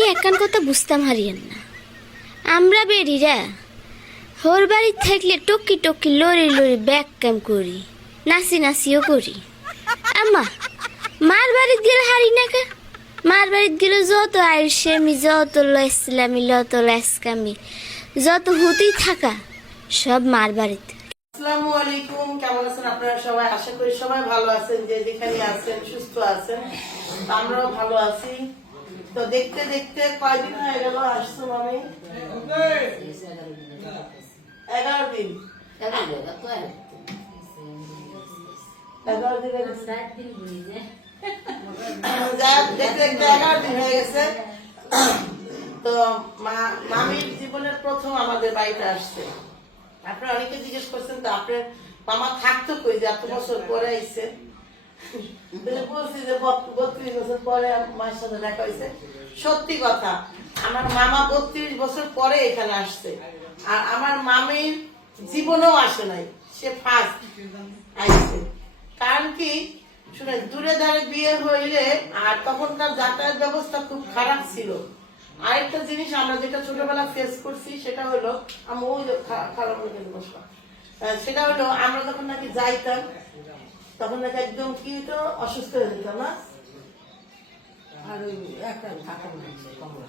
মাই একান কথা বুঝতাম হারিয়েন না। আমরা বেরিরা হোর বাড়ি থাকলে টকি টকি লড়ি লড়ি ব্যাক ক্যাম করি, নাচি নাচিও করি। আম্মা, মার বাড়িতে গেলে হারি না কে? মার বাড়িতে গেলে যত আইসেমি যত লইসলামি, যত লাইসকামি যত হতেই থাকা, সব মার বাড়িতে। আসসালামু আলাইকুম, কেমন আছেন আপনারা সবাই? আশা করি সবাই ভালো আছেন, যে যেখানে আছেন, সুস্থ আছেন, আমরাও ভালো আছি। তো দেখতে দেখতে কয়দিন হয়ে গেল আসছো আমি এগারো দিন। এগারো দিন দেখতে দেখতে এগারো দিন হয়ে গেছে। তো মামির জীবনের প্রথম আমাদের বাড়িতে আসছে। আপনারা অনেকে জিজ্ঞেস করছেন তো আপনার মামা থাকতো কই যে এত বছর পরে তাহলে বলছি যে বত্রিশ বছর পরে মার সাথে দেখা হয়েছে। সত্যি কথা, আমার মামা বত্রিশ বছর পরে এখানে আসছে। আর আমার মামির জীবনেও আসে নাই, সে ফার্স্ট কারণ কি শুনে দূরে দাঁড়ে বিয়ে হইলে আর তখনকার যাতায়াত ব্যবস্থা খুব খারাপ ছিল। আরেকটা জিনিস আমরা যেটা ছোটবেলা ফেস করছি, সেটা হলো আমি ওই খারাপ সেটা হলো, আমরা যখন নাকি যাইতাম তখন নাকি একদম কি তো অসুস্থ হয়ে যেতাম না? আর ওই একটা থাকা কমলা।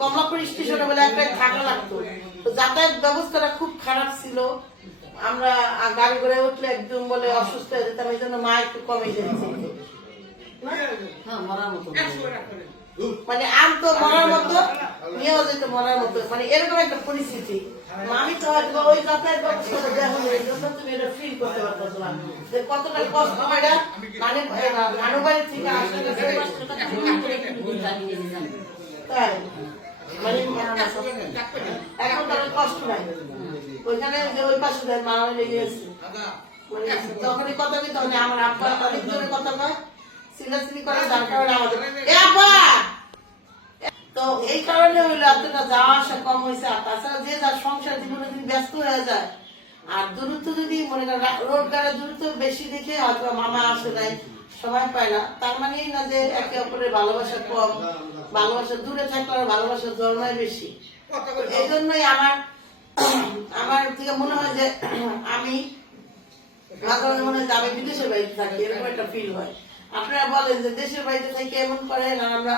কমলাপুর স্টেশনে বলে একটা থাকা লাগতো। তো যাতায়াত ব্যবস্থাটা খুব খারাপ ছিল। আমরা গাড়ি ঘোড়ায় উঠলে একদম বলে অসুস্থ হয়ে যেতাম এই জন্য মা একটু কমে যাচ্ছে হ্যাঁ মানে আম তো মরার মতো নিয়েও যেত মরার মতো। মানে এরকম একটা পরিস্থিতি। আমি তো হয়তো ওই যাতায়াত ব্যবস্থাটা দেখো এই জন্য তুমি এটা ফিল করতে পারতো না। যে কতটা কষ্ট মানে থেকে আসলে তাই? মানে এখন তার কষ্ট নাই। ওইখানে ওই পাশে দেয় মা লেগে গেছে মানে কথা বলি তখন আমার আব্বা অনেক জোরে কথা কয় সিলাসিলি করে যার কারণে আমাদের এ আব্বা! তো এই কারণে হইল এতটা যাওয়া আসা কম হয়েছে আর তাছাড়া যে যার সংসার জীবনে যদি ব্যস্ত হয়ে যায়, আর দূরত্ব যদি মনে করেন রোজগারের দূরত্ব বেশি দেখে হয়তো মামা আসে নাই সময় পায় না। তার মানেই না যে একে অপরের ভালোবাসা কম, ভালোবাসা দূরে থাকলে ভালোবাসা জন্মায় বেশি। এই জন্যই আমার আমার থেকে মনে হয় যে আমি মাঝে মনে হয় আমি বিদেশের বাড়িতে থাকি, এরকম একটা ফিল হয়। আপনারা বলেন যে দেশের বাড়িতে থেকে এমন করেন, আর আমরা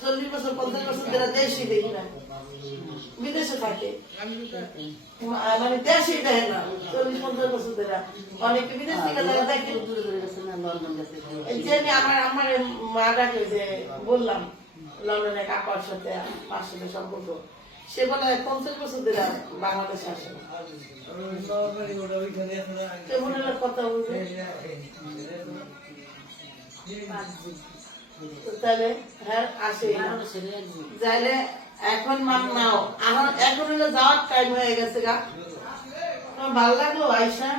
চল্লিশ বছর, পঞ্চাশ বছর ধরে দেশই দেখি না। বিদেশে থাকে। মানে দেশই দেখে না। চল্লিশ, পঞ্চাশ বছর ধরে। অনেকে বিদেশ থেকে যারা দেখে। দূরে দূরে গেছে আমার আমার মা ডাকে যে বললাম, লন্ডনে কাকার সাথে মার সাথে সম্পর্ক, সে বলে, পঞ্চাশ বছর ধরে বাংলাদেশে আসে কথা বলবে তো তাহলে হ্যাঁ আসে। যাইলে এখন মান নাও। এখন এখন হলো যাওয়ার টাইম হয়ে গেছে গা। ভালো লাগল আয়সা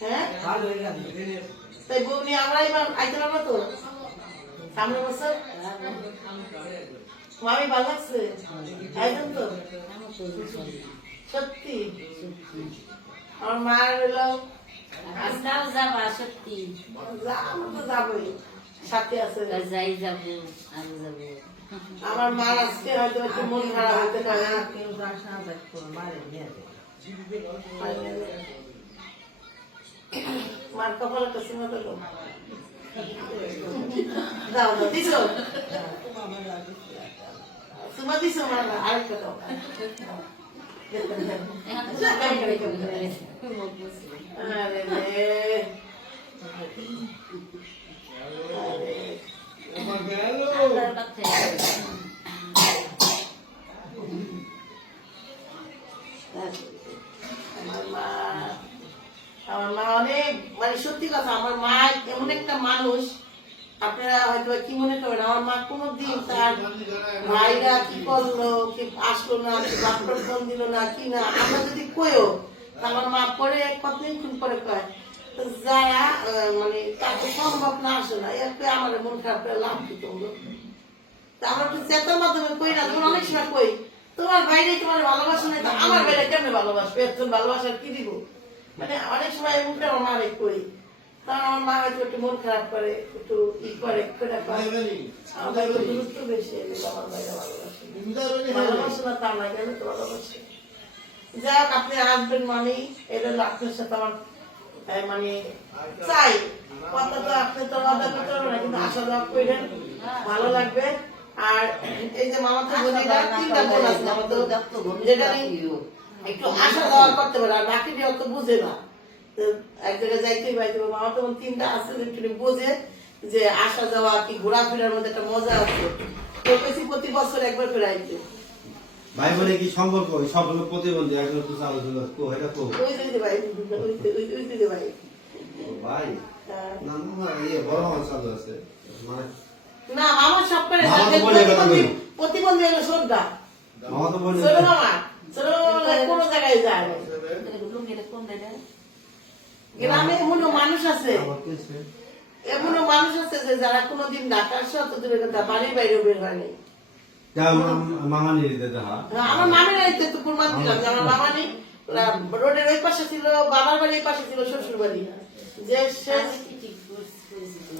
হ্যাঁ? তাই বউ নিয়ে আমরা এবার আইতে পারব তো? সামনে বছর? মামি ভালো লাগছে। আইতেন তো? সত্যি? আমার মা হলো আমরাও যাবা সত্যি। যা আমরা তো যাবোই। সাথে আছে। যাই যাব আমি যাব। আমার মা আজকে হয়তো একটু মন খারাপ হতে পারে। কেউ যাস না দেখ মারে নিয়ে মার কপালে তো সিমা দিল দাও দাও দিছো? সুমা দিছো মার আরেকটা দাও। আরে আমার মা মানে এমন একটা মানুষ আপনারা হয়তো কি মনে করেন আমার মা কোনোদিন তার ভাইরা কি করল কি আসলো না কি বাপর না কি না আমরা যদি কইও আমার মা পরে কতদিন খুন করে কয়? যারা মানে তাকে সম্ভব না আসে না। এরপরে আমার মন খারাপ করে লাভ কি তোমরা তা আমরা তো চেতার মাধ্যমে কই না তখন অনেক সময় কই তোমার ভাইরে তোমার ভালোবাসা নেই আমার ভাইরে কেমনে ভালোবাসবে? এত ভালোবাসার কি দিব? মানে অনেক সময় এমনটা আমার কই। তখন আমার মা হয়তো একটু মন খারাপ করে একটু ই করে করে। করে আমার গুরুত্ব বেশি আমার বাইরে ভালোবাসে। ভালোবাসে না তা না গেলে তো ভালোবাসে? যাই হোক আপনি আসবেন মানে হলো আপনার সাথে আমার মানে চাই কথা তো আপনি তো আদা করতে পারবেন না কিন্তু আশা দেওয়া করেন ভালো লাগবে। আর এই যে মামা তো বোনেরা তিনটা বোন আছে আমার তো যেটা একটু আশা দেওয়া করতে পারে আর বাকি অত বুঝে না। এক জায়গায় পাইতে তো তিনটা আছে একটু বোঝে যে আসা যাওয়া কি ঘোরাফেরার মধ্যে একটা মজা আছে। তো প্রতি বছর একবার করে আইতে। ভাই বোনে কি সম্পর্ক? ওই সব প্রতিবন্ধী একজন তো চালু ছিল কো এটা কো ভাই। না না ইয়ে বড় হল চালু আছে। মানে না মামা সব করে বলে প্রতিবন্ধী হলো শ্রদ্ধা। মামা তো বলে ছোট মামা ছোট মামা কোনো জায়গায় যায় গ্রামে এমনও মানুষ আছে। এমনও মানুষ আছে যে যারা কোনোদিন ঢাকার শত দূরের কথা বাড়ির বাইরেও বের হয়নি যা মামা নিয়ে দিতে হা হ্যাঁ, আমার মামের বাড়িতে তো প্রমাণ দিলাম যে আমার মামা রোডের ওই পাশে ছিল বাবার বাড়ির পাশে ছিল শ্বশুর বাড়ি যে সে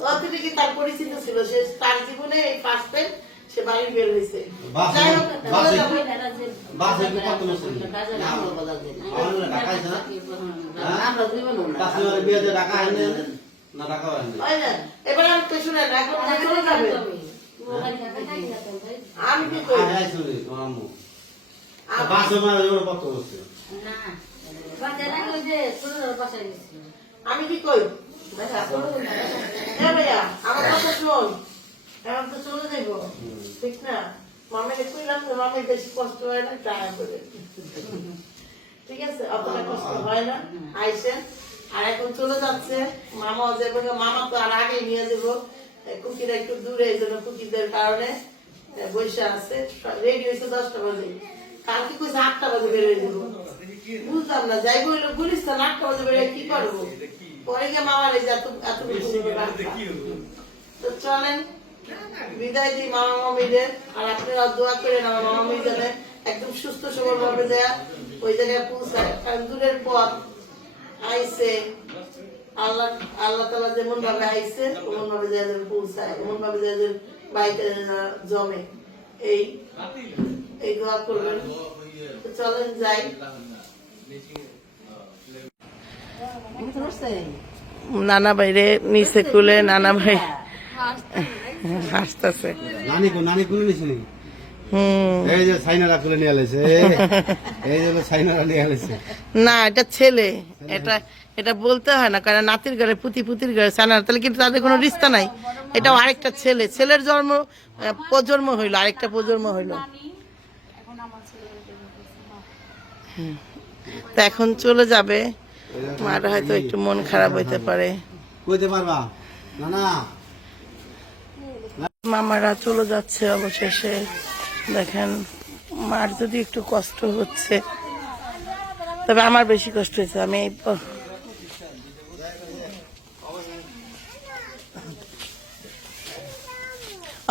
অতিরিক্ত তার পরিচিত ছিল সে তার জীবনে এই ফার্স্ট টাইম সে বাড়ি বের হয়েছে যাই হোক? আমরা দুই বোন না কাছে বিয়েতে টাকা আনে না টাকা আনে ওই না, এবার আমি তো এখন চলে যাবে আমি কি করি আয় শুনি। তোমার আম্মু আমি- বাসে মারা যাবে কত বসছে না বাচ্চা না ওই যে ছোট বাসায় আমি কি করি হ্যাঁ আমার কথা শোন। এখন তো চলে যাইব। ঠিক না? মামাকে কইলাম যে মামের বেশি কষ্ট হয় না ট্রাই করে ঠিক আছে? অতটা কষ্ট হয় না। আইসেন। আর এখন চলে যাচ্ছে। মামা যাবে মামা তো আর আগে নিয়ে যাব। কুকিরা একটু দূরে এই জন্য কুকিদের কারণে বসে আছে। দশটা বাজে। কালকে কইছে আটটা বাজে বুঝলাম না, যাই গুলিস্তান আটটা বাজে কি করব? পরে গিয়ে এত তো চলেন, বিদায় দিই মামা মামিদের আর আপনারা দোয়া করেন আমার মামা একদম সুস্থ, সবল ভাবে যায় ওই জায়গায় পৌঁছায়। কারণ দূরের পথ আইসে, আল্লাহ আল্লাহ তালা যেমন ভাবে আইসে ওমন ভাবে পৌঁছায়। এমন ভাবে বাড়িতে জমে। এই এই দোয়া করবেন চলেন যাই। নানা বাইরে নিচে কুলে নানা ভাই হাসতেছে নানি কো নানি কোন নিছে নাকি? এই যে সাইনারা খুলে নিয়ে আলেছে এই যে সাইনারা নিয়ে আলেছে না এটা ছেলে। এটা এটা বলতে হয় না কারণ নাতির ঘরে পুতি পুতির ঘরে সানা তাহলে কিন্তু তাদের কোনো রিস্তা নাই। এটাও আরেকটা ছেলে। ছেলের জন্ম প্রজন্ম হইল আরেকটা প্রজন্ম হইল। তা এখন চলে যাবে। মার হয়তো একটু মন খারাপ হইতে পারে। কইতে পারবা? না না। মামারা চলে যাচ্ছে অবশেষে। দেখেন, মার যদি একটু কষ্ট হচ্ছে, তবে আমার বেশি কষ্ট হয়েছে, আমি এই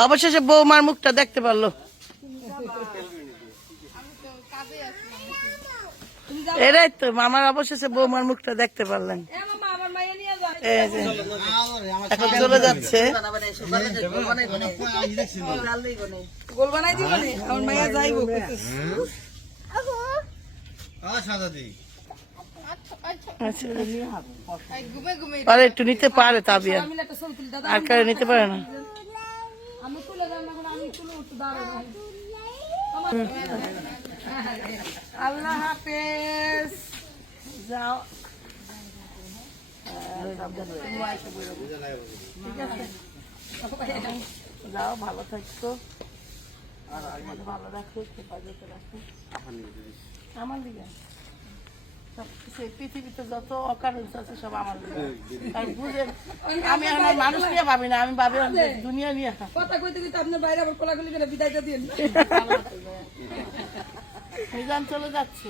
অবশেষে বৌমার মুখটা দেখতে পারল। এরাই তো, মামার অবশেষে বৌমার মুখটা দেখতে পারলেন। এখন চলে যাচ্ছে। গোল বানাই দিব আমার মাইয়া যাইব আচ্ছা। আরে একটু নিতে পারে তাবিয়া। আর কারে নিতে পারে না। আল্লাহ হাফেজ। যাও। ঠিক আছে যাও ভালো থাকতো আর আমাদের ভালো রাখো হেফাজতে রাখো। আমার দিকে? পৃথিবীতে যত অকারেন্স আছে সব আমার আর বুঝেন আমি এখন মানুষ নিয়ে ভাবি না আমি ভাবি দুনিয়া নিয়ে কথা কইতে কইতে আপনার বাইরে আবার কোলাগুলি করে বিদায়টা দিন মিজান চলে যাচ্ছে।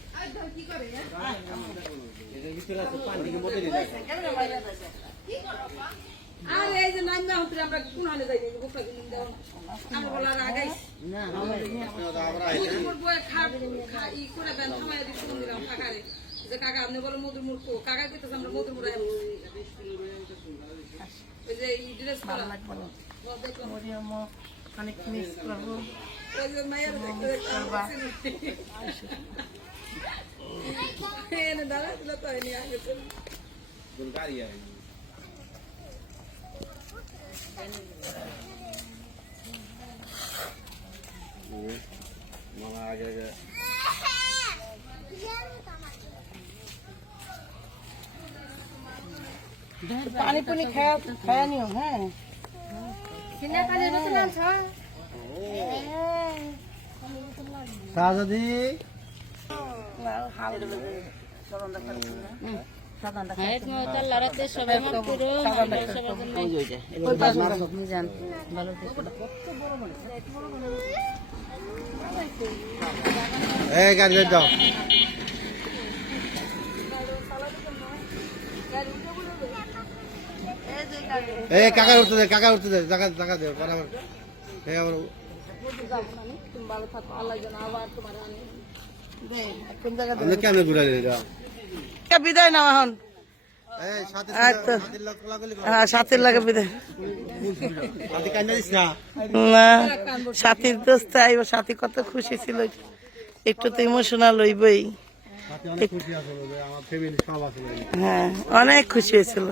আর এই যে নাম দাও আমরা কোন হালে যাই গোপটা কিনে দাও আমরা বলার ই করে দেন সময় ফোন দিলাম কাকারে যে কাকা আপনি বলো মধুর মুখ কাকা কইতেছে আমরা মধুর মুড়াই ওই যে ই ড্রেস মায়ের দেখতে দেখতে এনে দাঁড়া দিলে তো এনে আগে চলে কোন গাড়ি আয় মামা আগে আগে পানি পুনি খায়া খায়া নিও হ্যাঁ শাহজাদি এই গাড়ি দাও। এই কাকা উঠতে দে কাকা উঠতে দে জায়গা জায়গা দে, বরাবর। এই আবার কেন ঘুরালি এটা বিদায় নাও এখন? হ্যাঁ সাথীর লাগে বিদায়। না। সাথীর দোস্ত আইব সাথী কত খুশি ছিল। একটু তো ইমোশনাল হইবই। হ্যাঁ অনেক খুশি হয়েছিল।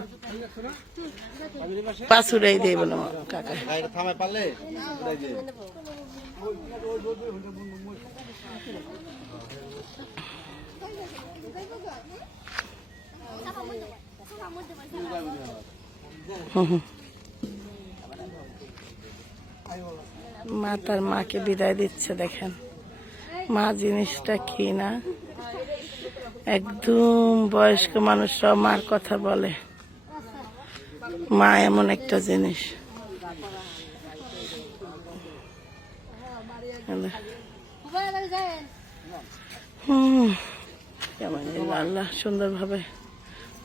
পাশুরাই দেই বলে আমার কাকা। থামায় পারলে? মা তার মাকে বিদায় দিচ্ছে, দেখেন। মা জিনিসটা কি না? একদম বয়স্ক মানুষরা মার কথা বলে। মা এমন একটা জিনিস। আল্লাহ সুন্দরভাবে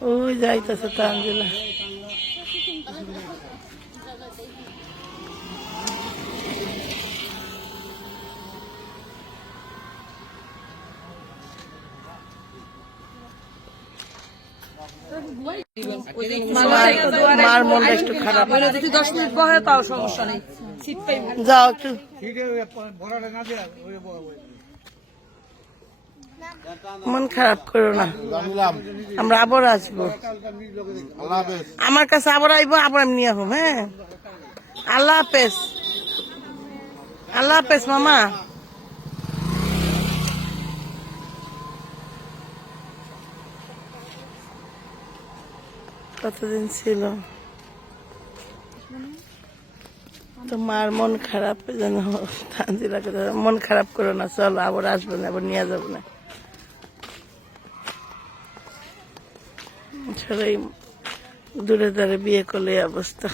ওই যাইতেছে তানজিলা। মার মনটা একটু খারাপ। যদি দশ মিনিট বহে তাও সমস্যা নেই যাও একটু মন খারাপ করো না। আমরা আবার আসব। আমার কাছে আবার আইবো, আবার আমি নিয়ে আসব হ্যাঁ? আল্লাহ হাফেজ। আল্লাহ হাফেজ, মামা। কতদিন ছিল? তো মার মন খারাপ, যেন মন খারাপ করো না, চলো, আবার আসব না, আবার নিয়ে যাব না। সবাই দূরে দূরে বিয়ে করলে অবস্থা।